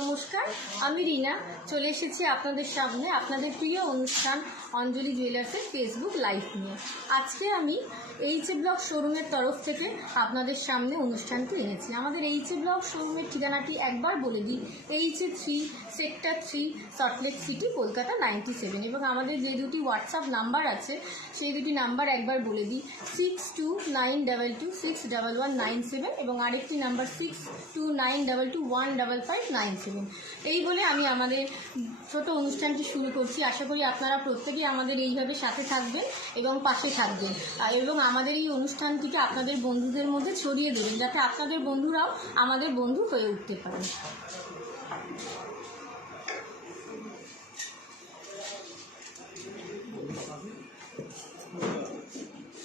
নমস্কার, আমি রিনা চলে এসেছি আপনাদের সামনে আপনাদের প্রিয় অনুষ্ঠান অঞ্জলি জুয়েলার্সের ফেসবুক লাইভ নিয়ে। আজকে আমি এইচএ ব্লক শোরুমের তরফ থেকে আপনাদের সামনে অনুষ্ঠানটি এনেছি। আমাদের এইচএ ব্লক শোরুমের ঠিকানাটি একবার বলে দিই, এইচএ3 সেক্টর 3 সল্টলেক সিটি কলকাতা 97, এবং আমাদের যে দুটি হোয়াটসঅ্যাপ নাম্বার আছে সেই দুটি নাম্বার একবার বলে দিই, 6292261197 এবং আরেকটি নাম্বার 6292215597। এই বলে আমি আমাদের ছোট অনুষ্ঠানটি শুরু করছি। আশা করি আপনারা প্রত্যেকেই আমাদের এইভাবে সাথে থাকবেন এবং পাশে থাকবেন, এবং আমাদের এই অনুষ্ঠানটিকে আপনাদের বন্ধুদের মধ্যে ছড়িয়ে দেবেন, যাতে আপনাদের বন্ধুরাও আমাদের বন্ধু হয়ে উঠতে পারেন।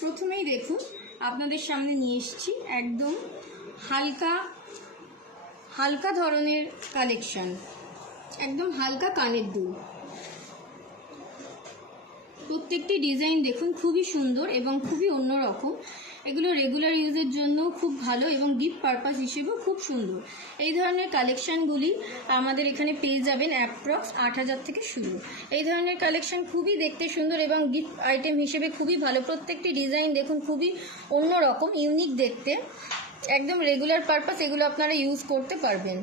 প্রথমেই দেখুন, আপনাদের সামনে নিয়ে এসেছি একদম হালকা ধরনের কালেকশন, একদম হালকা কানের দুল। প্রত্যেকটি ডিজাইন দেখুন খুবই সুন্দর এবং খুবই অন্যরকম। এগুলো রেগুলার ইউজের জন্য খুব ভালো এবং গিফট পারপাস হিসেবেও খুব সুন্দর। এই ধরনের কালেকশানগুলি আমাদের এখানে পেয়ে যাবেন অ্যাপ্রক্স 8,000 থেকে শুরু। এই ধরনের কালেকশান খুবই দেখতে সুন্দর এবং গিফট আইটেম হিসেবে খুবই ভালো। প্রত্যেকটি ডিজাইন দেখুন খুবই অন্যরকম, ইউনিক দেখতে, একদম রেগুলার পারপাস এগুলো আপনারা ইউজ করতে পারবেন।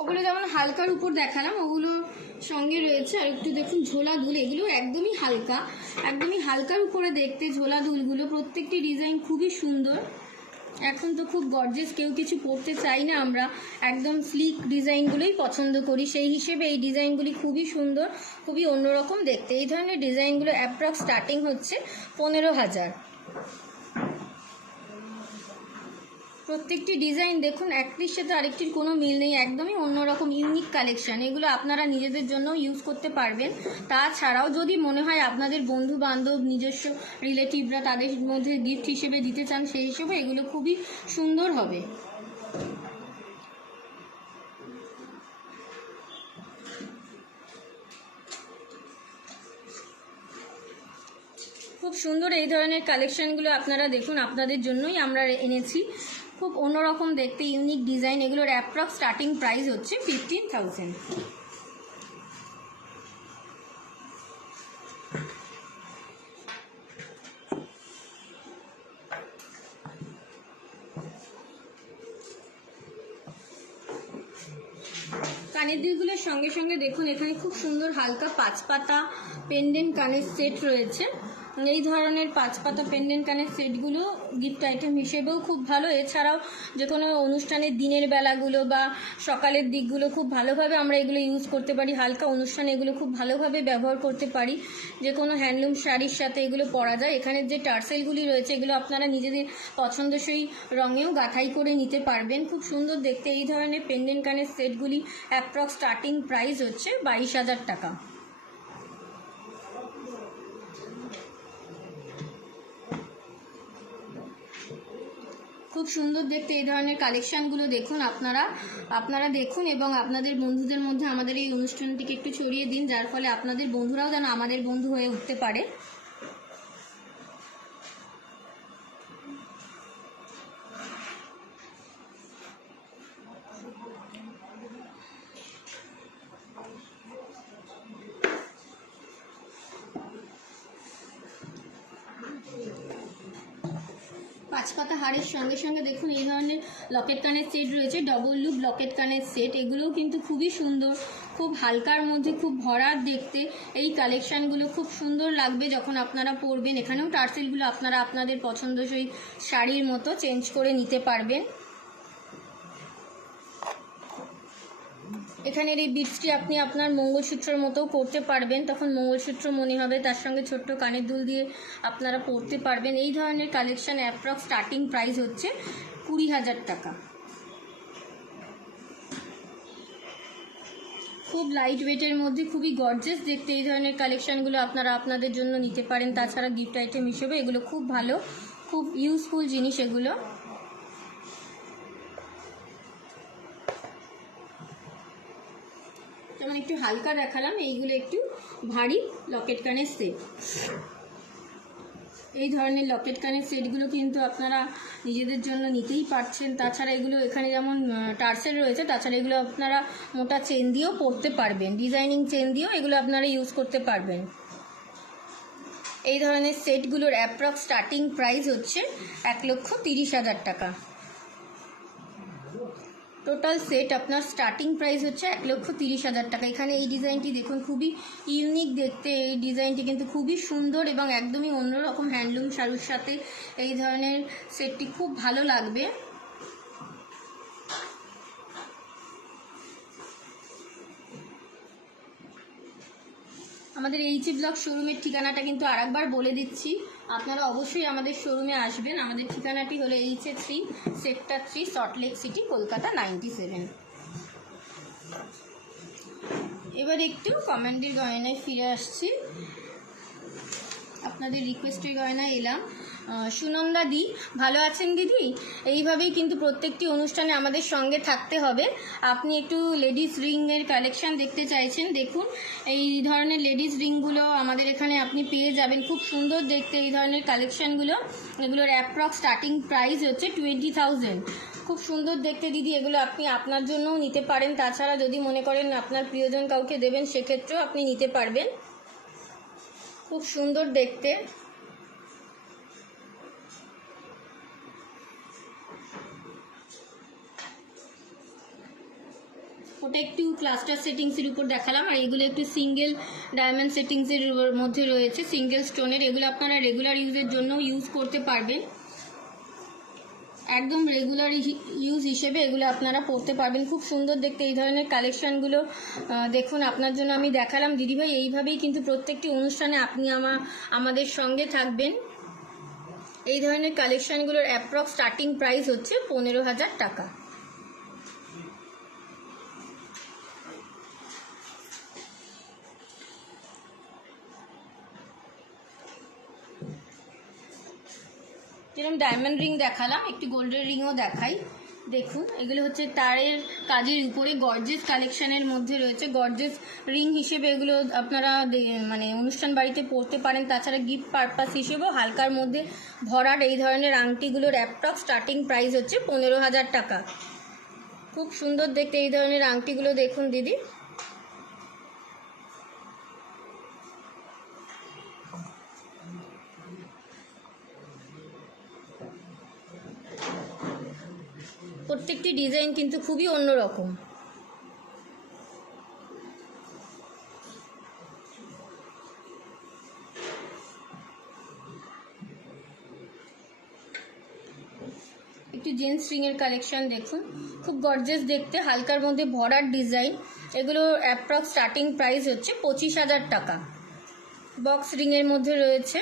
ওগুলো যেমন হালকার উপর দেখালাম, ওগুলো সঙ্গে রয়েছে আর একটু দেখুন ঝোলা দুল। এগুলো একদমই হালকার উপরে দেখতে ঝোলা দুলগুলো। প্রত্যেকটি ডিজাইন খুবই সুন্দর। এখন তো খুব গর্জিয়াস কেউ কিছু পরতে চাই না, আমরা একদম স্লিক ডিজাইনগুলোই পছন্দ করি। সেই হিসেবে এই ডিজাইনগুলি খুবই সুন্দর, খুবই অন্যরকম দেখতে। এই ধরনের ডিজাইনগুলো অ্যাপ্রক্স স্টার্টিং হচ্ছে 15,000। প্রত্যেকটি ডিজাইন দেখুন একটির সাথে আরেকটির কোনো মিল নেই, একদমই অন্যরকম ইউনিক কালেকশান। এগুলো আপনারা নিজেদের জন্য ইউজ করতে পারবেন। তাছাড়াও যদি মনে হয় আপনাদের বন্ধু বান্ধব, নিজস্ব রিলেটিভরা তাদের মধ্যে গিফট হিসেবে দিতে চান, সেই হিসেবে এগুলো খুবই সুন্দর হবে। খুব সুন্দর এই ধরনের কালেকশানগুলো আপনারা দেখুন, আপনাদের জন্যই আমরা এনেছি। খুব অন্যরকম দেখতে, ইউনিক ডিজাইন। এগুলোর অ্যাপ্রক্স স্টার্টিং প্রাইস হচ্ছে 15,000। কানের দুলগুলোর সঙ্গে সঙ্গে দেখুন এখানে খুব সুন্দর হালকা 5 পাতা পেন্ডেন্ট কানের সেট রয়েছে। এই ধরনের 5 পাতা পেন্ডেন্ট কানের সেটগুলো গিফট আইটেম হিসেবেও খুব ভালো। এছাড়াও যে কোনো অনুষ্ঠানের দিনের বেলাগুলো বা সকালের দিকগুলো খুব ভালোভাবে আমরা এগুলো ইউজ করতে পারি। হালকা অনুষ্ঠানে এগুলো খুব ভালোভাবে ব্যবহার করতে পারি। যে কোনো হ্যান্ডলুম শাড়ির সাথে এগুলো পরা যায়। এখানের যে টার্সেলগুলি রয়েছে এগুলো আপনারা নিজেদের পছন্দসই রঙেও গাঁথাই করে নিতে পারবেন। খুব সুন্দর দেখতে এই ধরনের পেন্ডেন্ট কানের সেটগুলি অ্যাপ্রক্স স্টার্টিং প্রাইস হচ্ছে 22,000 টাকা। খুব সুন্দর দেখতে এই ধরনের কালেকশানগুলো দেখুন, আপনারা দেখুন এবং আপনাদের বন্ধুদের মধ্যে আমাদের এই অনুষ্ঠানটিকে একটু ছড়িয়ে দিন, যার ফলে আপনাদের বন্ধুরাও যেন আমাদের বন্ধু হয়ে উঠতে পারে। পাঁচ পাতা হারের সঙ্গে সঙ্গে দেখুন এই ধরনের লকেট কানের সেট রয়েছে, ডবল লুপ লকেট কানের সেট। এগুলোও কিন্তু খুবই সুন্দর, খুব হালকার মধ্যে খুব ভরাট দেখতে। এই কালেকশানগুলো খুব সুন্দর লাগবে যখন আপনারা পরবেন। এখানেও টার্সেলগুলো আপনারা আপনাদের পছন্দসই শাড়ির মতো চেঞ্জ করে নিতে পারবেন। এখানের এই বিটসটি আপনি আপনার মঙ্গলসূত্রের মতো করতে পারবেন, তখন মঙ্গলসূত্র মনে হবে। তার সঙ্গে ছোট্ট কানের দুল দিয়ে আপনারা পরতে পারবেন। এই ধরনের কালেকশান অ্যাপ্রক্স স্টার্টিং প্রাইস হচ্ছে 20,000 টাকা। খুব লাইট ওয়েটের মধ্যে খুবই গর্জিয়াস দেখতে এই ধরনের কালেকশানগুলো আপনারা আপনাদের জন্য নিতে পারেন। তাছাড়া গিফট আইটেম হিসেবে এগুলো খুব ভালো, খুব ইউজফুল জিনিস এগুলো। যেমন একটু হালকা দেখালাম, এইগুলো একটু ভারী লকেট কানের সেট। এই ধরনের লকেট কানের সেটগুলো কিন্তু আপনারা নিজেদের জন্য নিতেই পারছেন। তাছাড়া এগুলো এখানে যেমন টার্সেল রয়েছে, তাছাড়া এগুলো আপনারা মোটা চেন দিয়েও পরতে পারবেন, ডিজাইনিং চেন দিয়েও এগুলো আপনারা ইউজ করতে পারবেন। এই ধরনের সেটগুলোর অ্যাপ্রক্স স্টার্টিং প্রাইস হচ্ছে 1,30,000 টাকা। টোটাল সেট আপনার স্টার্টিং প্রাইস হচ্ছে 1,30,000 টাকা। এখানে এই ডিজাইনটি দেখুন, খুবই ইউনিক দেখতে। এই ডিজাইনটি কিন্তু খুবই সুন্দর এবং একদমই অন্যরকম হ্যান্ডলুম শাড়ির সাথে এই ধরনের সেটটি খুব ভালো লাগবে। আমাদের এইচএ ব্লক শোরুমের ঠিকানাটা কিন্তু আরেকবার বলে দিচ্ছি, আপনারা অবশ্যই আমাদের শোরুমে আসবেন। আমাদের ঠিকানাটি হলো HA3 sector 3 Salt Lake city, Kolkata 97। এবার একটু কমেন্টের গয়নায় ফিরে আসছি। আপনাদের রিকোয়েস্টের গয়নায় এলাম। সুনন্দা দি, ভালো আছেন দিদি? এইভাবেই কিন্তু প্রত্যেকটি অনুষ্ঠানে আমাদের সঙ্গে থাকতে হবে। আপনি একটু লেডিস রিংয়ের কালেকশান দেখতে চাইছেন, দেখুন এই ধরনের লেডিস রিংগুলো আমাদের এখানে আপনি পেয়ে যাবেন। খুব সুন্দর দেখতে এই ধরনের কালেকশানগুলো। এগুলোর অ্যাপ্রক্স স্টার্টিং প্রাইস হচ্ছে 20,000। খুব সুন্দর দেখতে দিদি, এগুলো আপনি আপনার জন্যও নিতে পারেন। তাছাড়া যদি মনে করেন আপনার প্রিয়জন কাউকে দেবেন, সেক্ষেত্রেও আপনি নিতে পারবেন। খুব সুন্দর দেখতে। ওটা একটু ক্লাস্টার সেটিংসের উপর দেখালাম, আর এগুলো একটু সিঙ্গেল ডায়মন্ড সেটিংসের মধ্যে রয়েছে, সিঙ্গেল স্টোনের। এগুলো আপনারা রেগুলার ইউজের জন্য ইউজ করতে পারবেন, একদম রেগুলার ইউজ হিসেবে এগুলো আপনারা পরতে পারবেন। খুব সুন্দর দেখতে এই ধরনের কালেকশানগুলো দেখুন আপনার জন্য আমি দেখালাম দিদিভাই। এইভাবেই কিন্তু প্রত্যেকটি অনুষ্ঠানে আপনি আমাদের সঙ্গে থাকবেন। এই ধরনের কালেকশানগুলোর অ্যাপ্রক্স স্টার্টিং প্রাইস হচ্ছে 15,000 টাকা। যেরকম ডায়মন্ড রিং দেখালাম, একটি গোল্ডের রিংও দেখাই। দেখুন এগুলো হচ্ছে তারের কাজের উপরে গর্জেস কালেকশানের মধ্যে রয়েছে। গর্জেস রিং হিসেবে এগুলো আপনারা মানে অনুষ্ঠান বাড়িতে পরতে পারেন। তাছাড়া গিফট পারপাস হিসেবেও হালকার মধ্যে ভরাট এই ধরনের আংটিগুলোর অ্যাপ্রক্স স্টার্টিং প্রাইস হচ্ছে 15,000 টাকা। খুব সুন্দর দেখতে এই ধরনের আংটিগুলো দেখুন দিদি। প্রত্যেকটি ডিজাইন কিন্তু খুবই অন্যরকম। একটি জেন্টস রিংয়ের কালেকশন দেখুন, খুব গর্জিয়াস দেখতে, হালকার মধ্যে ভরাট ডিজাইন। এগুলো অ্যাপ্রক্স স্টার্টিং প্রাইস হচ্ছে 25,000 টাকা। বক্স রিংয়ের মধ্যে রয়েছে,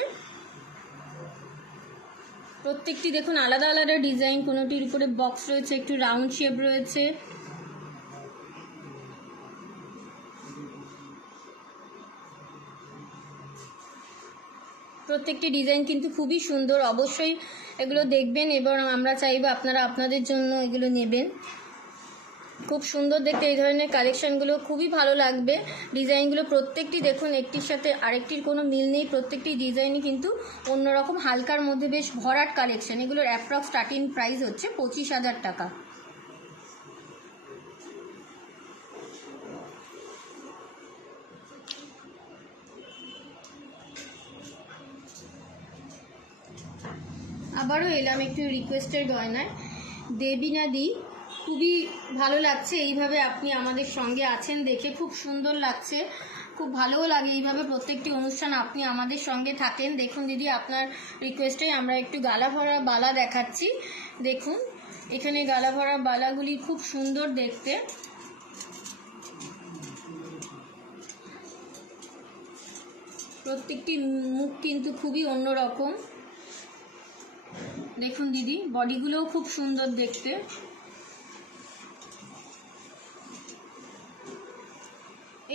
প্রত্যেকটি দেখুন আলাদা আলাদা ডিজাইন। কোনোটির উপরে বক্স রয়েছে, একটু রাউন্ড শেপ রয়েছে। প্রত্যেকটি ডিজাইন কিন্তু খুবই সুন্দর। অবশ্যই এগুলো দেখবেন এবং আমরা চাইবো আপনারা আপনাদের জন্য এগুলো নেবেন। খুব সুন্দর দেখতে এই ধরনের কালেকশানগুলো, খুবই ভালো লাগবে। ডিজাইনগুলো প্রত্যেকটি দেখুন একটির সাথে আরেকটির কোনো মিল নেই। প্রত্যেকটি ডিজাইনই কিন্তু অন্যরকম, হালকার মধ্যে বেশ ভরাট কালেকশান। এগুলোর অ্যাপ্রক্স স্টার্টিং প্রাইস হচ্ছে 25,000 টাকা। আবারও এলাম একটু রিকোয়েস্টের গয়নায়। দেবিনাদি, খুবই ভালো লাগছে এইভাবে আপনি আমাদের সঙ্গে আছেন দেখে, খুব সুন্দর লাগছে, খুব ভালোও লাগে এইভাবে প্রত্যেকটি অনুষ্ঠান আপনি আমাদের সঙ্গে থাকেন। দেখুন দিদি, আপনার রিকোয়েস্টেই আমরা একটু গালা ভরা বালা দেখাচ্ছি। দেখুন এখানে গালা ভরা বালাগুলি খুব সুন্দর দেখতে। প্রত্যেকটি মুখ কিন্তু খুবই অন্যরকম। দেখুন দিদি, বডিগুলোও খুব সুন্দর দেখতে।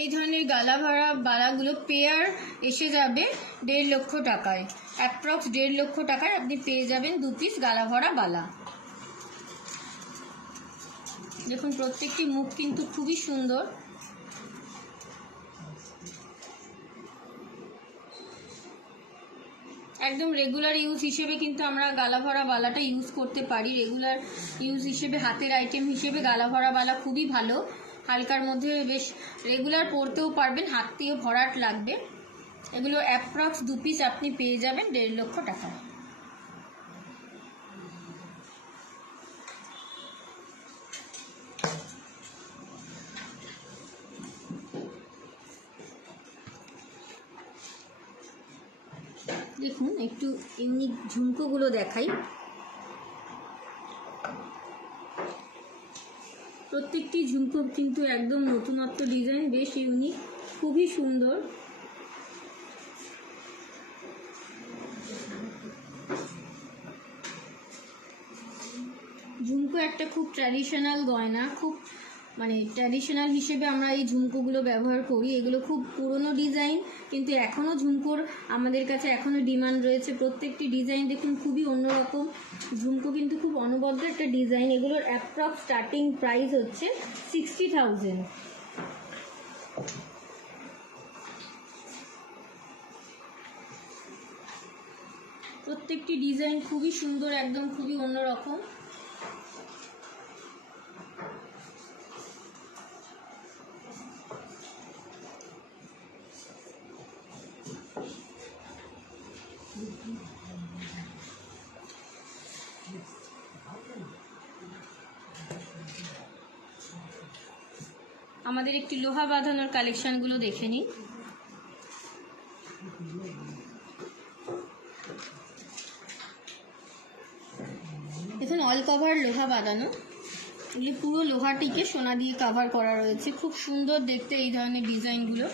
এই ধরনের গালা ভরা বালাগুলো পেয়ার এসে যাবে 1.5 লক্ষ টাকায়। অ্যাপ্রক্স 1.5 লক্ষ টাকায় আপনি পেয়ে যাবেন 2 পিস গালা ভরা বালা। দেখুন প্রত্যেকটি মুখ কিন্তু খুবই সুন্দর। একদম রেগুলার ইউজ হিসেবে কিন্তু আমরা গালা ভরা বালাটা ইউজ করতে পারি। রেগুলার ইউজ হিসেবে হাতের আইটেম হিসেবে গালা ভরা বালা খুবই ভালো, হালকার মধ্যে বেশ রেগুলার পরতেও পারবেন, হাতটিও ভরাট লাগবে। এগুলো অ্যাপ্রক্স 2 পিস আপনি পেয়ে যাবেন 1.5 লক্ষ টাকায়। দেখুন একটু ইউনিক ঝুমকোগুলো দেখাই। প্রত্যেকটি ঝুমকো কিন্তু একদম নতুনত্ব ডিজাইন, বেশ ইউনিক, খুবই সুন্দর। ঝুমকো একটা খুব ট্র্যাডিশনাল গয়না, খুব মানে ট্র্যাডিশনাল হিসেবে আমরা এই ঝুমকোগুলো ব্যবহার করি। এগুলো খুব পুরনো ডিজাইন, কিন্তু এখনও ঝুমকোর আমাদের কাছে এখনও ডিমান্ড রয়েছে। প্রত্যেকটি ডিজাইন দেখুন খুবই অন্যরকম, ঝুমকো কিন্তু খুব অনবদ্য একটা ডিজাইন। এগুলোর অ্যাপ্রক্স স্টার্টিং প্রাইস হচ্ছে 60,000। প্রত্যেকটি ডিজাইন খুবই সুন্দর, একদম খুবই অন্যরকম। আমাদের একটি লোহা বাঁধানোর কালেকশনগুলো দেখে নিই। দেখুন অল কভার লোহা বাঁধানো, এগুলি পুরো লোহাটিকে সোনা দিয়ে কভার করা রয়েছে, খুব সুন্দর দেখতে এই ধরনের ডিজাইনগুলো।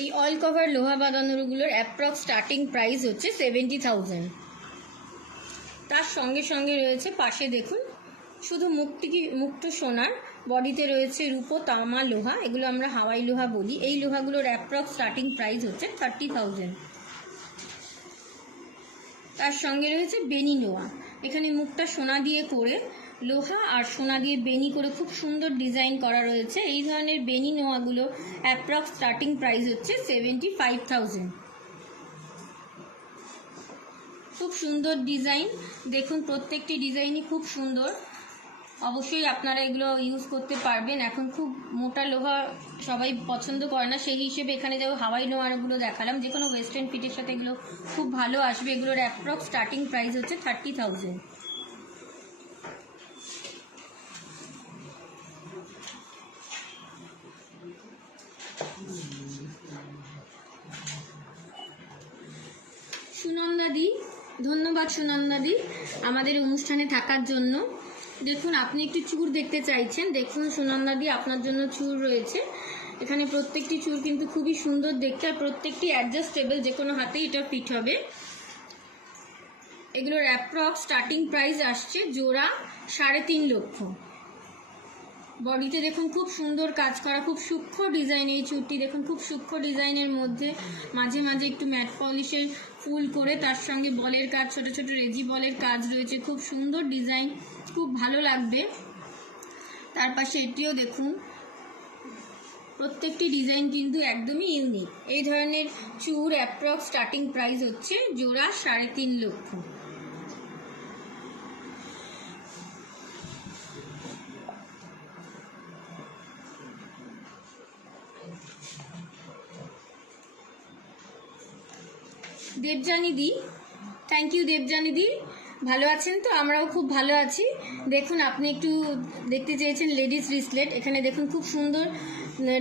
এই অল কভার লোহা বাঁধানোগুলোর অ্যাপ্রক্স স্টার্টিং প্রাইস হচ্ছে 70,000। তার সঙ্গে সঙ্গে রয়েছে পাশে দেখুন শুধু মুক্ত সোনার, বডিতে রয়েছে রূপো, তামা, লোহা, এগুলো আমরা হাওয়াই লোহা বলি। এই লোহাগুলোর অ্যাপ্রক্স স্টার্টিং প্রাইস হচ্ছে 30,000। তার সঙ্গে রয়েছে বেনি নোয়া, এখানে মুখটা সোনা দিয়ে করে লোহা আর সোনা দিয়ে বেনি করে খুব সুন্দর ডিজাইন করা রয়েছে। এই ধরনের বেনি নোয়াগুলো অ্যাপ্রক্স স্টার্টিং প্রাইস হচ্ছে 75,000। খুব সুন্দর ডিজাইন, দেখুন প্রত্যেকটি ডিজাইনই খুব সুন্দর। অবশ্যই আপনারা এগুলো ইউজ করতে পারবেন। এখন খুব মোটা লোহা সবাই পছন্দ করে না, সেই হিসেবে এখানে যেমন হাওয়াই লোহাগুলো দেখালাম, যে কোনো ওয়েস্টার্ন ফিটের সাথে এগুলো খুব ভালো আসবে। এগুলোর অ্যাপ্রক্স স্টার্টিং প্রাইস হচ্ছে 30,000। সুনন্দাদি, ধন্যবাদ সুনন্দাদি আমাদের অনুষ্ঠানে থাকার জন্য। দেখুন আপনি একটু চূড় দেখতে চাইছেন, দেখুন সুনন্দাদি আপনার জন্য চূড় রয়েছে। এখানে প্রত্যেকটি চূড় কিন্তু খুবই সুন্দর দেখতে, আর প্রত্যেকটি অ্যাডজাস্টেবল, যে কোনো হাতেই এটা ফিট হবে। এগুলোর অ্যাপ্রক্স স্টার্টিং প্রাইস আসছে জোড়া 3.5 লক্ষ। বডিতে দেখুন খুব সুন্দর কাজ করা, খুব সূক্ষ্ম ডিজাইন। এই চুড়টি দেখুন খুব সূক্ষ্ম ডিজাইনের মধ্যে মাঝে মাঝে একটু ম্যাট পলিশের ফুল করে, তার সঙ্গে বলের কাজ, ছোট ছোট রেজি বলের কাজ রয়েছে, খুব সুন্দর ডিজাইন, খুব ভালো লাগবে। তার পাশে এটিও দেখুন, প্রত্যেকটি ডিজাইন কিন্তু একদমই ইউনিক। এই ধরনের চূড় অ্যাপ্রক্স স্টার্টিং প্রাইস হচ্ছে জোড়া 3.5 লক্ষ। দেবজানী দি, থ্যাংক ইউ দেবজানী দি, ভালো আছেন তো? আমরাও খুব ভালো আছি। দেখুন আপনি একটু দেখতে চেয়েছেন লেডিস রিসলেট, এখানে দেখুন খুব সুন্দর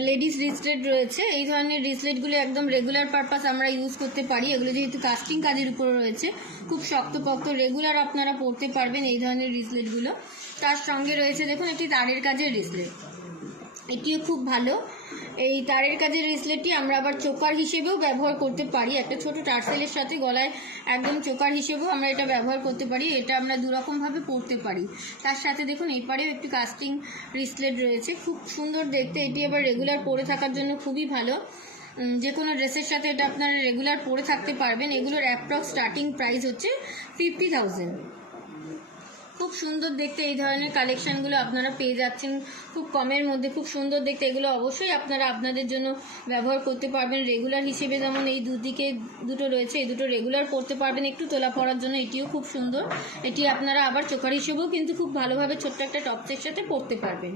লেডিস রিসলেট রয়েছে। এই ধরনের রিসলেটগুলো একদম রেগুলার পারপাস আমরা ইউজ করতে পারি। এগুলো যেহেতু কাস্টিং কাজের উপর রয়েছে, খুব শক্তপোক্ত, রেগুলার আপনারা পরতে পারবেন এই ধরনের রিসলেটগুলো। তার সঙ্গে রয়েছে দেখুন একটি তারের কাজের রিসলেট, এটিও খুব ভালো। এই তারের কাজের রিসলেটটি আমরা আবার চোকার হিসেবেও ব্যবহার করতে পারি, একটা ছোট টার্সেলের সাথে গলায় একদম চোকার হিসেবেও আমরা এটা ব্যবহার করতে পারি। এটা আমরা দুরকমভাবে পরতে পারি। তার সাথে দেখুন এপারেও একটু কাস্টিং রিসলেট রয়েছে, খুব সুন্দর দেখতে। এটি আবার রেগুলার পরে থাকার জন্য খুবই ভালো, যে কোনো ড্রেসের সাথে এটা আপনারা রেগুলার পরে থাকতে পারবেন। এগুলোর অ্যাপ্রক্স স্টার্টিং প্রাইস হচ্ছে 50,000। খুব সুন্দর দেখতে এই ধরনের কালেকশনগুলো আপনারা পেয়ে যাচ্ছেন খুব কমের মধ্যে। খুব সুন্দর দেখতে, এগুলো অবশ্যই আপনারা আপনাদের জন্য ব্যবহার করতে পারবেন রেগুলার হিসেবে। যেমন এই দুদিকে দুটো রয়েছে, এই দুটো রেগুলার পরতে পারবেন, একটু তোলা পরার জন্য এটিও খুব সুন্দর। এটি আপনারা আবার চোকার হিসেবেও কিন্তু খুব ভালোভাবে ছোট্ট একটা টপসের সাথে পরতে পারবেন।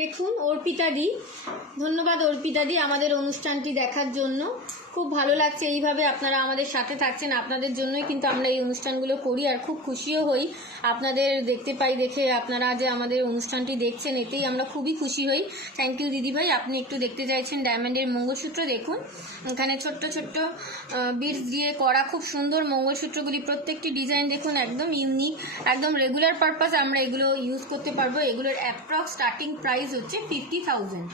দেখুন অর্পিতাদি, ধন্যবাদ অর্পিতাদি আমাদের অনুষ্ঠানটি দেখার জন্য। খুব ভালো লাগছে এইভাবে আপনারা আমাদের সাথে থাকছেন, আপনাদের জন্যই কিন্তু আমরা এই অনুষ্ঠানগুলো করি আর খুব খুশিও হই আপনাদের দেখতে পাই দেখে। আপনারা যে আমাদের অনুষ্ঠানটি দেখছেন এতেই আমরা খুবই খুশি হই। থ্যাংক ইউ দিদিভাই। আপনি একটু দেখতে চাইছেন ডায়মন্ডের মঙ্গলসূত্র, দেখুন এখানে ছোট্ট ছোট্ট বিটস দিয়ে করা খুব সুন্দর মঙ্গলসূত্রগুলি। প্রত্যেকটি ডিজাইন দেখুন একদম ইউনিক, একদম রেগুলার পারপাস আমরা এগুলো ইউজ করতে পারবো। এগুলোর অ্যাপ্রক্স স্টার্টিং প্রাইস হচ্ছে 50,000,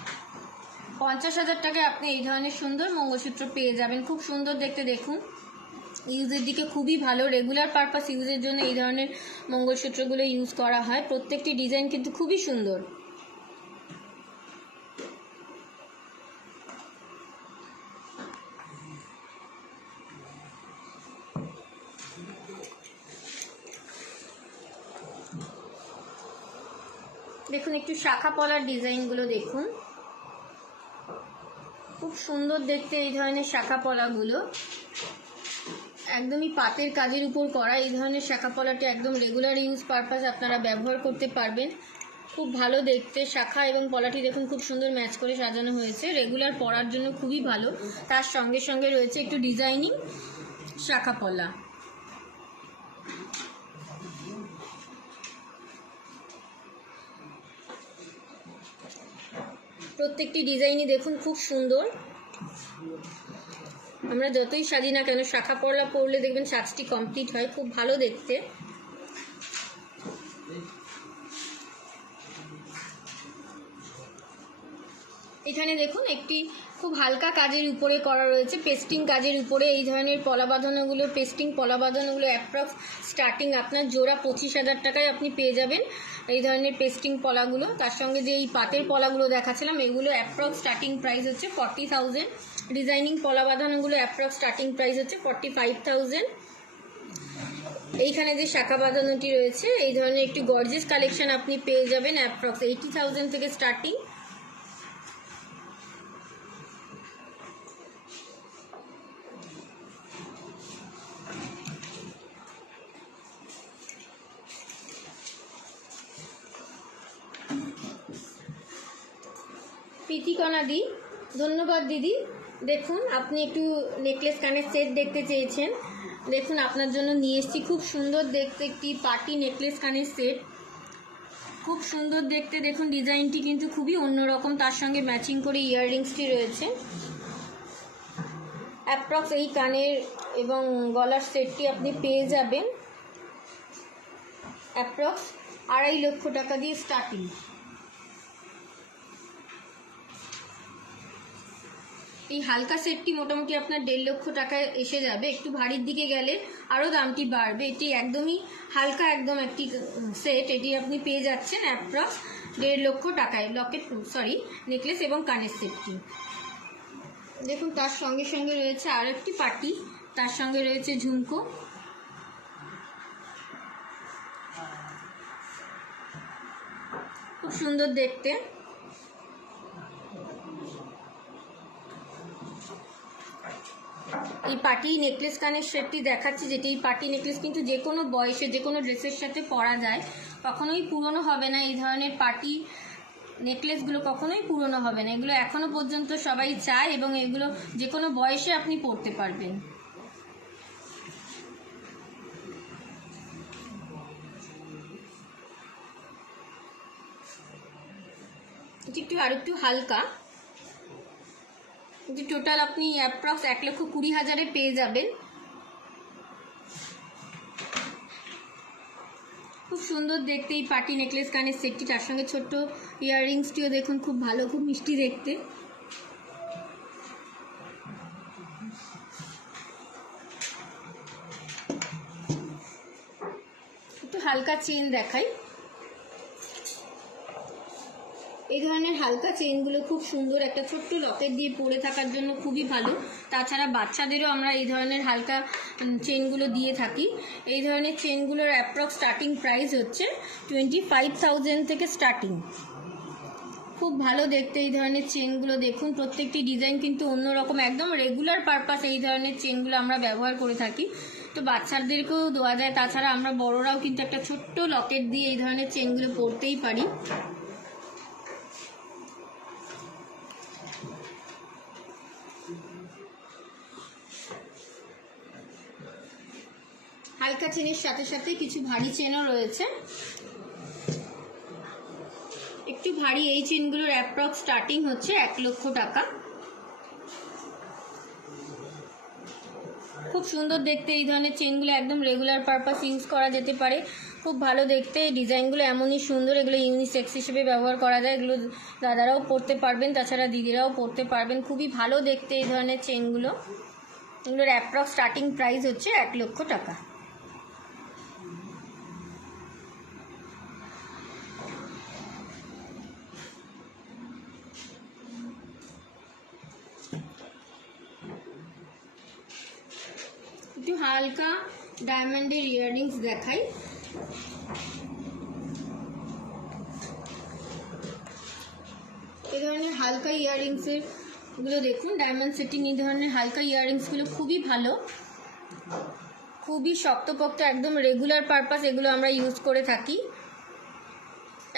50,000 টাকায় আপনি এই ধরনের সুন্দর মঙ্গলসূত্র পেয়ে যাবেন। খুব সুন্দর দেখতে, দেখুন ইউজের দিকে খুবই ভালো। রেগুলার পারপাস ইউজের জন্য এই ধরনের মঙ্গলসূত্রগুলো ইউজ করা হয়। প্রত্যেকটি ডিজাইন কিন্তু খুবই সুন্দর। দেখুন একটু শাখা পলার ডিজাইনগুলো দেখুন, খুব সুন্দর দেখতে এই ধরনের শাখা পলাগুলো। একদমই পাতের কাজের উপর করা এই ধরনের শাখা পলাটি একদম রেগুলার ইউজ পারপাস আপনারা ব্যবহার করতে পারবেন। খুব ভালো দেখতে শাখা এবং পলাটি দেখুন খুব সুন্দর ম্যাচ করে সাজানো হয়েছে, রেগুলার পরার জন্য খুবই ভালো। তার সঙ্গে সঙ্গে রয়েছে একটু ডিজাইনিং শাখা পলা। প্রত্যেকটি ডিজাইনই দেখুন খুব সুন্দর। আমরা যতই সাজি না কেন শাখা পলা পরলে দেখবেন সাজটি কমপ্লিট হয়, খুব ভালো দেখতে। এখানে দেখুন একটি খুব হালকা কাজের উপরে করা রয়েছে, পেস্টিং কাজের উপরে এই ধরনের পলা বাঁধানোগুলো, পেস্টিং পলা বাঁধানোগুলো অ্যাপ্রক্স স্টার্টিং আপনার জোড়া 25,000 টাকায় আপনি পেয়ে যাবেন এই ধরনের পেস্টিং পলাগুলো। তার সঙ্গে যে এই পাতের পলাগুলো দেখাচ্ছিলাম এগুলো অ্যাপ্রক্স স্টার্টিং প্রাইস হচ্ছে 40,000। ডিজাইনিং পলা বাঁধানোগুলো অ্যাপ্রক্স স্টার্টিং প্রাইস হচ্ছে 45,000। এইখানে যে শাখা বাঁধানোটি রয়েছে এই ধরনের একটি গর্জিয়াস কালেকশন আপনি পেয়ে যাবেন অ্যাপ্রক্স 80,000 থেকে স্টার্টিং। প্রীতিকণা দি, ধন্যবাদ দিদি। দেখুন আপনি একটু নেকলেস কানের সেট দেখতে চেয়েছেন, দেখুন আপনার জন্য নিয়ে এসেছি খুব সুন্দর দেখতে একটি পার্টি নেকলেস কানের সেট। খুব সুন্দর দেখতে, দেখুন ডিজাইনটি কিন্তু খুবই অন্যরকম, তার সঙ্গে ম্যাচিং করে ইয়াররিংসটি রয়েছে। অ্যাপ্রক্স এই কানের এবং গলার সেটটি আপনি পেয়ে যাবেন অ্যাপ্রক্স 2.5 লক্ষ টাকা দিয়ে স্টার্টিং। এই হালকা সেটটি মোটামুটি আপনার 1.5 লক্ষ টাকায় এসে যাবে, একটু ভারীর দিকে গেলে আরও দামটি বাড়বে। এটি একদমই হালকা একদম একটি সেট, এটি আপনি পেয়ে যাচ্ছেন অ্যাপ্রক্স 1.5 লক্ষ টাকায়। নেকলেস এবং কানের সেটটি দেখুন। তার সঙ্গে সঙ্গে রয়েছে আর একটি পার্টি, তার সঙ্গে রয়েছে ঝুমকো। খুব সুন্দর দেখতে। এই পার্টি নেকলেস কানের সেটটি দেখাচ্ছি, যেটি এই পার্টি নেকলেস কিন্তু যে কোনো বয়সে যে কোনো ড্রেসের সাথে পরা যায়, কখনোই পুরনো হবে না। এই ধরনের পার্টি নেকলেসগুলো কখনোই পুরনো হবে না, এগুলো এখনো পর্যন্ত সবাই চায় এবং এগুলো যে কোনো বয়সে আপনি পরতে পারবেন। এটি একটু আর একটু হালকা, টোটাল আপনি অ্যাপ্রক্স 1,20,000 পেয়ে যাবেন। খুব সুন্দর দেখতে এই পার্টি নেকলেস কানের সেটটি, তার সঙ্গে ছোট্ট ইয়াররিংসটিও দেখুন খুব ভালো, খুব মিষ্টি দেখতে। একটু হালকা চেন দেখাই, এই ধরনের হালকা চেনগুলো খুব সুন্দর, একটা ছোট্ট লকেট দিয়ে পরে থাকার জন্য খুবই ভালো। তাছাড়া বাচ্চাদেরও আমরা এই ধরনের হালকা চেনগুলো দিয়ে থাকি। এই ধরনের চেনগুলোর অ্যাপ্রক্স স্টার্টিং প্রাইস হচ্ছে 25,000 থেকে স্টার্টিং। খুব ভালো দেখতে এই ধরনের চেনগুলো। দেখুন প্রত্যেকটি ডিজাইন কিন্তু অন্যরকম, একদম রেগুলার পারপাস এই ধরনের চেনগুলো আমরা ব্যবহার করে থাকি। তো বাচ্চাদেরকেও দেওয়া যায়, তাছাড়া আমরা বড়রাও কিন্তু একটা ছোট্ট লকেট দিয়ে এই ধরনের চেনগুলো পরতেই পারি। হালকা চেনের সাথে সাথে কিছু ভারী চেনও রয়েছে। একটু ভারী এই চেনগুলোর অ্যাপ্রক্স স্টার্টিং হচ্ছে 1 লক্ষ টাকা। খুব সুন্দর দেখতে এই ধরনের চেনগুলো, একদম রেগুলার পারপাস ইউজ করা যেতে পারে। খুব ভালো দেখতে, ডিজাইনগুলো এমনই সুন্দর, এগুলো ইউনিসেক্স হিসেবে ব্যবহার করা যায়। এগুলো দাদারাও পরতে পারবেন, তাছাড়া দিদিরাও পরতে পারবেন। খুবই ভালো দেখতে এই ধরনের চেনগুলো। এগুলোর অ্যাপ্রক্স স্টার্টিং প্রাইস হচ্ছে 1 লক্ষ টাকা। একটু হালকা ডায়মন্ডের ইয়াররিংস দেখাই। এই ধরনের হালকা ইয়াররিংসের গুলো দেখুন, ডায়মন্ড সেটিং এই ধরনের হালকা ইয়াররিংসগুলো খুবই ভালো, খুবই শক্তপোক্ত, একদম রেগুলার পারপাস এগুলো আমরা ইউজ করে থাকি।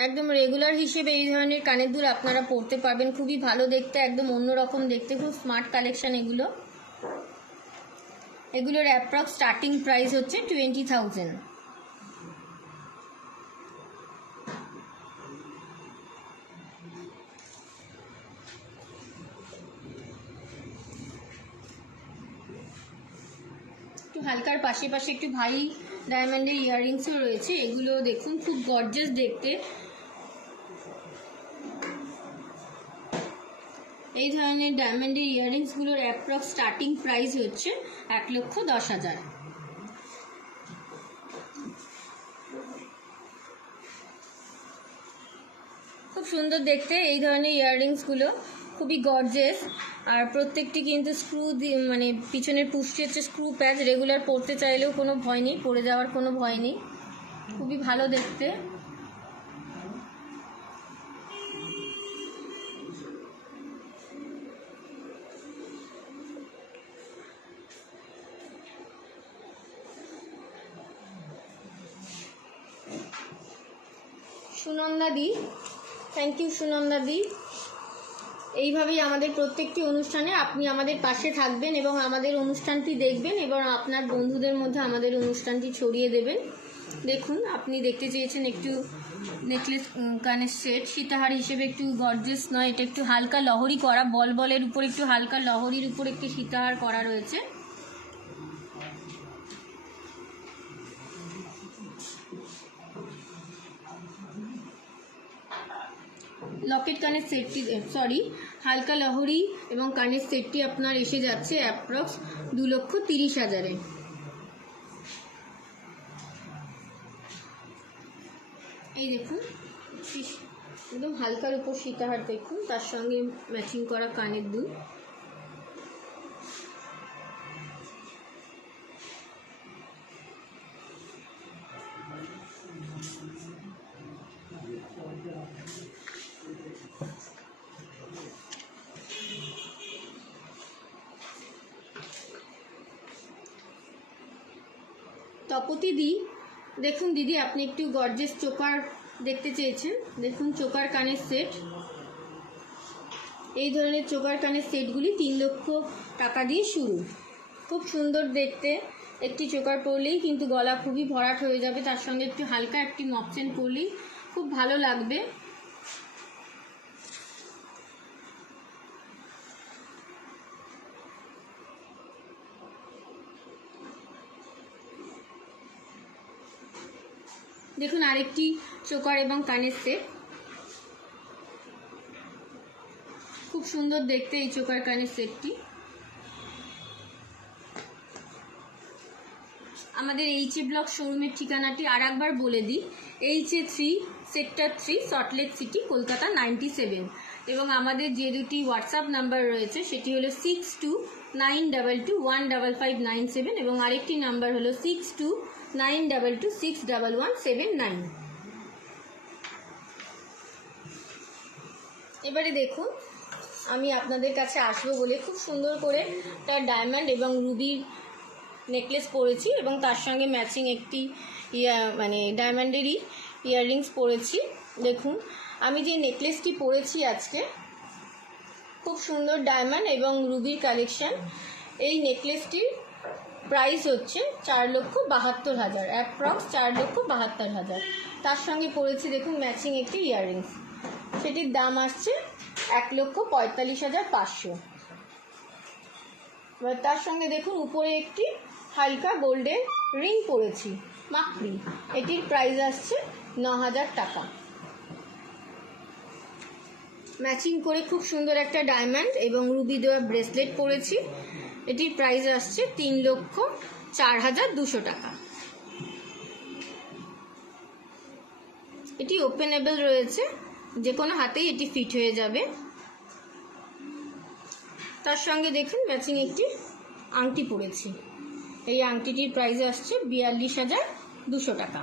একদম রেগুলার হিসেবে এই ধরনের কানের দুল আপনারা পরতে পারবেন। খুবই ভালো দেখতে, একদম অন্যরকম দেখতে, খুব স্মার্ট কালেকশন এগুলো। এগুলোর অ্যাপ্রক্স স্টার্টিং প্রাইস হচ্ছে 20,000। একটু হালকার পাশে পাশে একটু ভারী ডায়মন্ডের ইয়াররিংসও রয়েছে। এগুলো দেখুন খুব গর্জিয়াস দেখতে। এই ধরনের ডায়মন্ডের ইয়াররিংসগুলোর অ্যাপ্রক্স স্টার্টিং প্রাইস হচ্ছে 1,10,000। খুব সুন্দর দেখতে এই ধরনের ইয়াররিংসগুলো, খুবই গর্জিয়াস। আর প্রত্যেকটি কিন্তু স্ক্রু দিয়ে, মানে পিছনের পুষ্টি হচ্ছে স্ক্রু প্যাচ, রেগুলার পরতে চাইলেও কোনো ভয় নেই, পরে যাওয়ার কোনো ভয় নেই। খুবই ভালো দেখতে। সুনন্দা দি, থ্যাংক ইউ সুনন্দা দি। এইভাবেই আমাদের প্রত্যেকটি অনুষ্ঠানে আপনি আমাদের পাশে থাকবেন এবং আমাদের অনুষ্ঠানটি দেখবেন এবং আপনার বন্ধুদের মধ্যে আমাদের অনুষ্ঠানটি ছড়িয়ে দেবেন। দেখুন আপনি দেখতে চেয়েছেন একটু নেকলেস কানের সেট, সীতাহার হিসেবে একটু গর্জিয়াস নয়, এটা একটু হালকা লহরি করা, বলের উপর একটু হালকা লহরির উপর একটি সীতাহার করা রয়েছে। লকেট কানের সেটটি, সরি, হালকা লহরি এবং কানের সেটটি আপনার এসে যাচ্ছে অ্যাপ্রক্স 2,30,000-এ। এই দেখুন একদম হালকার উপর সীতাহার দেখুন, তার সঙ্গে ম্যাচিং করা কানের দুল। তপতি দি, দেখুন দিদি আপনি একটু গর্জিয়াস চোকার দেখতে চেয়েছেন। দেখুন চোকার কানের সেট, এই ধরনের চোকার কানের সেটগুলি 3 লক্ষ টাকা দিয়ে শুরু। খুব সুন্দর দেখতে, একটি চোকার পরলেই কিন্তু গলা খুবই ভরাট হয়ে যাবে, তার সঙ্গে একটু হালকা একটি মপচেন পরলেই খুব ভালো লাগবে। দেখুন আরেকটি চোকার এবং কানের সেট, খুব সুন্দর দেখতে এই চোকার কানের সেটটি। আমাদের এইচ এ ব্লক শোরুমের ঠিকানাটি আর একবার বলে দিই, HA3 sector 3 Salt Lake city Kolkata 97। এবং আমাদের যে দুটি হোয়াটসঅ্যাপ নাম্বার রয়েছে সেটি হলো 6292215597 এবং আরেকটি নাম্বার হলো 6292261179। এবারে দেখুন, আমি আপনাদের কাছে আসবো বলে খুব সুন্দর করে একটা ডায়মন্ড এবং রুবির নেকলেস পরেছি এবং তার সঙ্গে ম্যাচিং একটি মানে ডায়মন্ডেরই ইয়াররিংস পরেছি। দেখুন, আমি যে নেকলেসটি পরেছি আজকে, খুব সুন্দর ডায়মন্ড এবং রুবির কালেকশন। এই নেকলেসটির প্রাইস হচ্ছে 4,72,000, অ্যাপ্রক্স 4,72,000। তার সঙ্গে পরেছি দেখুন ম্যাচিং একটি ইয়াররিংস, সেটির দাম আসছে 1,45,500। এবার তার সঙ্গে দেখুন উপরে একটি হালকা গোল্ডেন রিং পরেছি মাকড়ি, এটির প্রাইস আসছে 9,000 টাকা। ম্যাচিং করে খুব সুন্দর একটা ডায়মন্ড এবং রুবি দেওয়া ব্রেসলেট পরেছি, এটির প্রাইস আসছে 3,04,200 টাকা। এটি ওপেনেবল রয়েছে, যে কোনো হাতেই এটি ফিট হয়ে যাবে। তার সঙ্গে দেখুন ম্যাচিং একটি আংটি পরেছি, এই আংটিটির প্রাইস আসছে 42,200 টাকা।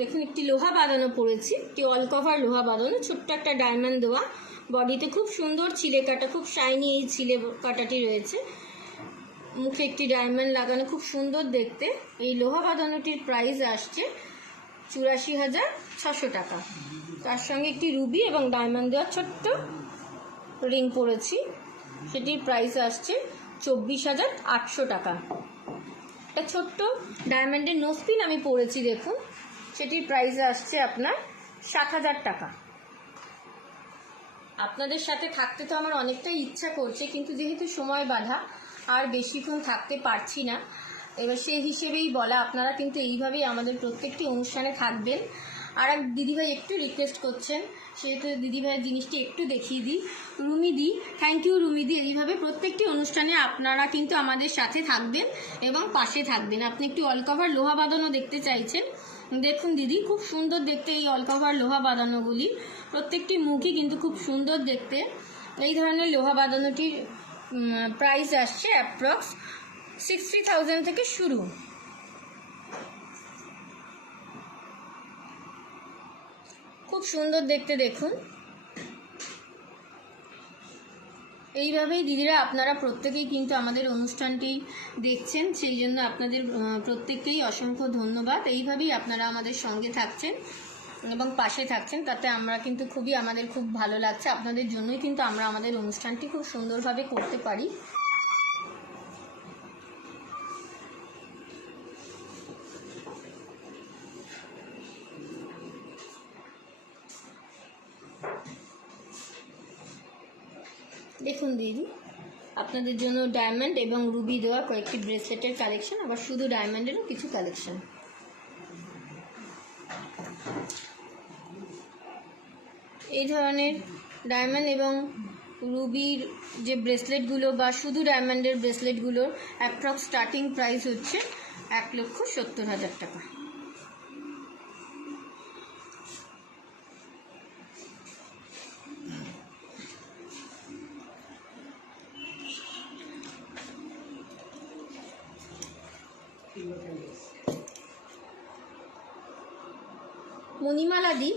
দেখুন একটি লোহা বাঁধানো পরেছি, একটি অল কভার লোহা বাঁধানো, ছোট্ট একটা ডায়মন্ড দেওয়া, বডিতে খুব সুন্দর ছিলে কাটা, খুব শাইনি এই ছিলে কাটাটি রয়েছে, মুখে একটি ডায়মন্ড লাগানো, খুব সুন্দর দেখতে। এই লোহা বাঁধানোটির প্রাইস আসছে 84,600 টাকা। তার সঙ্গে একটি রুবি এবং ডায়মন্ড দেওয়া ছোট্ট রিং পরেছি, সেটির প্রাইস আসছে 24,800 টাকা। একটা ছোট্ট ডায়মন্ডের নোজপিন আমি পরেছি দেখুন, সেটির প্রাইস আসছে আপনার 7,000 টাকা। আপনাদের সাথে থাকতে তো আমার অনেকটাই ইচ্ছা করছে, কিন্তু যেহেতু সময় বাধা আর বেশিক্ষণ থাকতে পারছি না, এবার সেই হিসেবেই বলা, আপনারা কিন্তু এইভাবেই আমাদের প্রত্যেকটি অনুষ্ঠানে থাকবেন। আর এক দিদিভাই একটু রিকোয়েস্ট করছেন, সেহেতু দিদিভাইয়ের জিনিসটি একটু দেখিয়ে দিই। রুমিদি, থ্যাংক ইউ রুমিদি, এইভাবে প্রত্যেকটি অনুষ্ঠানে আপনারা কিন্তু আমাদের সাথে থাকবেন এবং পাশে থাকবেন। আপনি একটু অল কভার লোহা বাঁধানো দেখতে চাইছেন, দেখুন দিদি, খুব সুন্দর দেখতে এই অল কভার লোহা বাঁধানোগুলি, প্রত্যেকটি মুখই কিন্তু খুব সুন্দর দেখতে। এই ধরনের লোহা বাঁধানোটির প্রাইস আসছে অ্যাপ্রক্স 60,000 থেকে শুরু। খুব সুন্দর দেখতে দেখুন। এইভাবেই দিদিরা আপনারা প্রত্যেকেই কিন্তু আমাদের অনুষ্ঠানটি দেখছেন, সেই জন্য আপনাদের প্রত্যেককেই অসংখ্য ধন্যবাদ। এইভাবেই আপনারা আমাদের সঙ্গে থাকছেন এবং পাশে থাকছেন, তাতে আমরা কিন্তু আমাদের খুব ভালো লাগছে। আপনাদের জন্যই কিন্তু আমরা আমাদের অনুষ্ঠানটি খুব সুন্দরভাবে করতে পারি। দেখুন দিদি, আপনাদের জন্য ডায়মন্ড এবং রুবি দেওয়া কয়েকটি ব্রেসলেটের কালেকশন, আবার শুধু ডায়মন্ডেরও কিছু কালেকশন। এই ধরনের ডায়মন্ড এবং রুবির যে ব্রেসলেটগুলো বা শুধু ডায়মন্ডের ব্রেসলেটগুলোর অ্যাপ্রক্স স্টার্টিং প্রাইস হচ্ছে 1,70,000 টাকা। মণিমালা দি,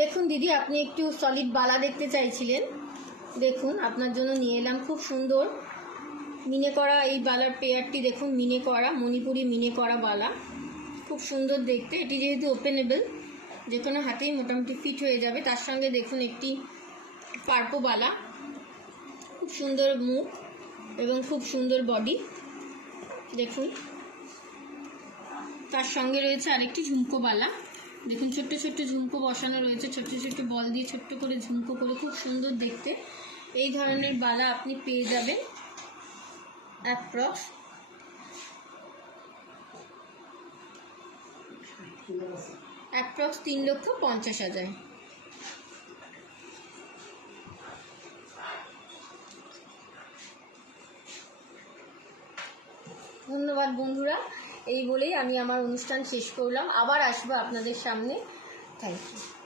দেখুন দিদি, আপনি একটু সলিড বালা দেখতে চাইছিলেন, দেখুন আপনার জন্য নিয়ে এলাম খুব সুন্দর মিনে করা এই বালার পেয়ারটি। দেখুন মিনে করা, মণিপুরি মিনে করা বালা, খুব সুন্দর দেখতে। এটি যেহেতু ওপেনেবল, যে কোনো হাতেই মোটামুটি ফিট হয়ে যাবে। তার সঙ্গে দেখুন একটি পার্পো বালা, খুব সুন্দর মুখ এবং খুব সুন্দর বডি দেখুন। তার সঙ্গে রয়েছে আরেকটি ঝুমকো বালা, দেখুন ছোট্ট ছোট্ট ঝুমকো বসানো রয়েছে, ছোট্ট ছোট্ট বল দিয়ে ছোট্ট করে ঝুমকো করে, খুব সুন্দর দেখতে। এই ধরনের বালা আপনি পেয়ে যাবেন অ্যাপ্রক্স 3,50,000। ধন্যবাদ বন্ধুরা, এই বলেই আমি আমার অনুষ্ঠান শেষ করলাম। আবার আসবো আপনাদের সামনে। Thank you.